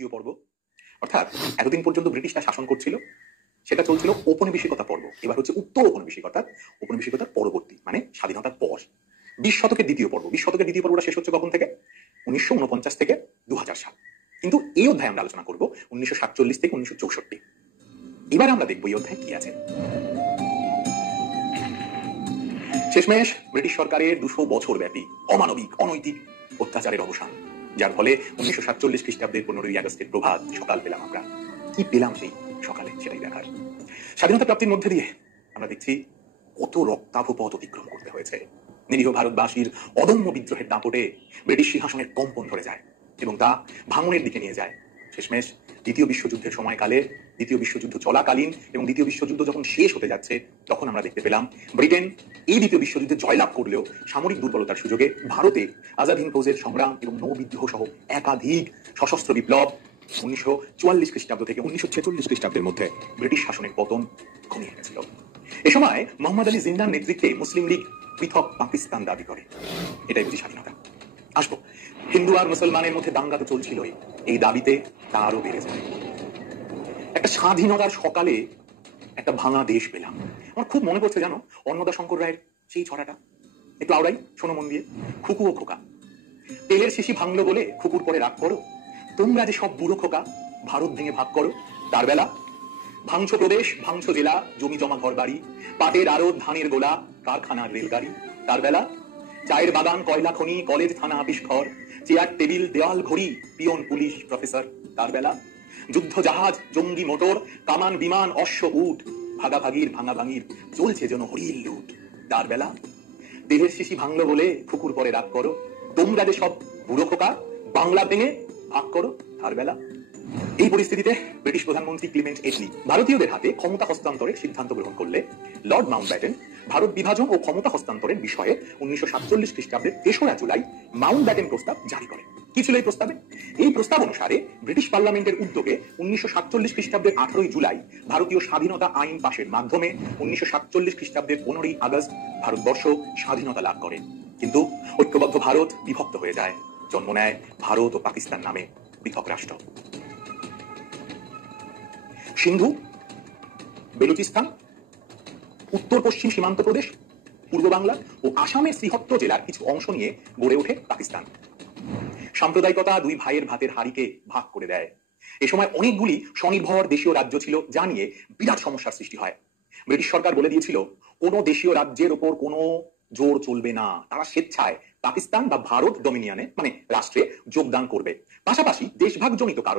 দ্বিতীয় পর্ব। অর্থাৎ এতদিন পর্যন্ত ব্রিটিশরা শাসন করছিল, সেটা চলছিল ঔপনিবেশিকতা পর্ব। এবার হচ্ছে উত্তর ঔপনিবেশিকতা, ঔপনিবেশিকতার পরবর্তী মানে স্বাধীনতার পর 20 শতকের দ্বিতীয় পর্ব। 20 শতকের দ্বিতীয় পর্বটা শেষ হচ্ছে কখন থেকে? 1949 থেকে 2000 সাল। কিন্তু এই অধ্যায়ে আমরা আলোচনা করব 1947 থেকে 1964। এবার আমরা দেখবো এই অধ্যায়ে কি আছে। শেষমেশ ব্রিটিশ সরকারের 200 বছর ব্যাপী অমানবিক অনৈতিক অত্যাচারের অবসান, যার ফলে 1947 খ্রিস্টাব্দের 15ই আগস্টের প্রভাত সকাল পেলাম। আমরা কি পেলাম সেই সকালে সেটাই দেখার। স্বাধীনতা প্রাপ্তির মধ্যে দিয়ে আমরা দেখছি কত রক্তাভ পথ অতিক্রম করতে হয়েছে। নিরীহ ভারতবাসীর অদম্য বিদ্রোহের দাপটে ব্রিটিশ সিংহাসনের কম্পন ধরে যায় এবং তা ভাঙনের দিকে নিয়ে যায়। শেষমেশ দ্বিতীয় বিশ্বযুদ্ধের সময়কালে, দ্বিতীয় বিশ্বযুদ্ধ চলাকালীন এবং দ্বিতীয় বিশ্বযুদ্ধ যখন শেষ হতে যাচ্ছে, তখন আমরা দেখতে পেলাম ব্রিটেন এই দ্বিতীয় বিশ্বযুদ্ধে জয়লাভ করলেও সামরিক দুর্বলতার সুযোগে ভারতে আজাদ হিন্দ ফৌজের সংগ্রাম এবং নৌবিদ্রোহ সহ একাধিক সশস্ত্র বিপ্লব 1944 খ্রিস্টাব্দ থেকে 1946 খ্রিস্টাব্দের মধ্যে ব্রিটিশ শাসনের পতন ঘনিয়ে গেছিল। এ সময় মোহাম্মদ আলী জিন্নার নেতৃত্বে মুসলিম লীগ পৃথক পাকিস্তান দাবি করে। এটাই বুঝি স্বাধীনতা। আসবো, হিন্দু আর মুসলমানের মধ্যে দাঙ্গা তো চলছিলই, এই দাবিতে তা আরো বেড়ে যায়। একটা স্বাধীনতার সকালে একটা ভাঙা দেশ পেলাম। আমার খুব মনে পড়ছে জানো অন্নদা শঙ্কর রায়ের সেই ছড়াটা, একটু আওড়াই, শোনো মন দিয়ে। খুকু ও খোকা, তেলের শিশি ভাঙলো বলে খুকুর পরে রাগ করো, তোমরা যে সব বুড়ো খোকা ভারত ভেঙে ভাগ করো। তার বেলা ভাঙছো প্রদেশ, ভাঙছো জেলা, জমি জমা ঘর বাড়ি, পাটের আড়ত, ধানের গোলা, কারখানার রেলগাড়ি। তার বেলা চায়ের বাগান, কয়লা খনি, কলেজ থানা আপিস ঘর, চেয়ার টেবিল, দেওয়াল ঘড়ি, পিয়ন পুলিশ প্রফেসর। তার বেলা যুদ্ধ জাহাজ, জঙ্গি মোটর, কামান বিমান, অশ্ব উট, ভাগাভাগির ভাঙাভাঙির চলছে যেন হরিল লুট। তার বেলা তেলের শিশি ভাঙলো বলে ফুকুর পরে রাগ করো, তোমরা যে সব বুড়ো খোকা বাংলা ভেঙে ভাগ করো। তার বেলা এই পরিস্থিতিতে ব্রিটিশ প্রধানমন্ত্রী ক্লিমেন্ট এটলি ভারতীয়দের হাতে ক্ষমতা হস্তান্তরের সিদ্ধান্ত গ্রহণ করলে লর্ড মাউন্টব্যাটেন ভারত বিভাজন ও ক্ষমতা হস্তান্তরের বিষয়ে 1947 খ্রিস্টাব্দের 3রা জুলাই মাউন্টব্যাটেন প্রস্তাব জারি করেন। কি ছিল এই প্রস্তাবে? এই প্রস্তাব অনুসারে ব্রিটিশ পার্লামেন্টের উদ্যোগে 1947 খ্রিস্টাব্দের 18ই জুলাই ভারতীয় স্বাধীনতা আইন পাশের মাধ্যমে 1947 খ্রিস্টাব্দের 15ই আগস্ট ভারতবর্ষ স্বাধীনতা লাভ করে। কিন্তু ঐক্যবদ্ধ ভারত বিভক্ত হয়ে যায়, জন্ম নেয় ভারত ও পাকিস্তান নামে পৃথক রাষ্ট্র। সিন্ধু, বেলুচিস্তান, উত্তর পশ্চিম সীমান্ত প্রদেশ, পূর্ব বাংলা ও আসামের শ্রীহট্ট জেলার কিছু অংশ নিয়ে গড়ে ওঠে পাকিস্তান। সাম্প্রদায়িকতা দুই ভাইয়ের ভাতের হাড়িকে ভাগ করে দেয়। এ সময় অনেকগুলি স্বনির্ভর দেশীয় রাজ্য ছিল, যা নিয়ে বিরাট সমস্যার সৃষ্টি হয়। ব্রিটিশ সরকার বলে দিয়েছিল কোন দেশীয় রাজ্যের ওপর কোনো জোর চলবে না, তারা স্বেচ্ছায় পাকিস্তান বা ভারত ডোমিনিয়নে মানে রাষ্ট্রে যোগদান করবে। পাশাপাশি দেশভাগজনিত কারণে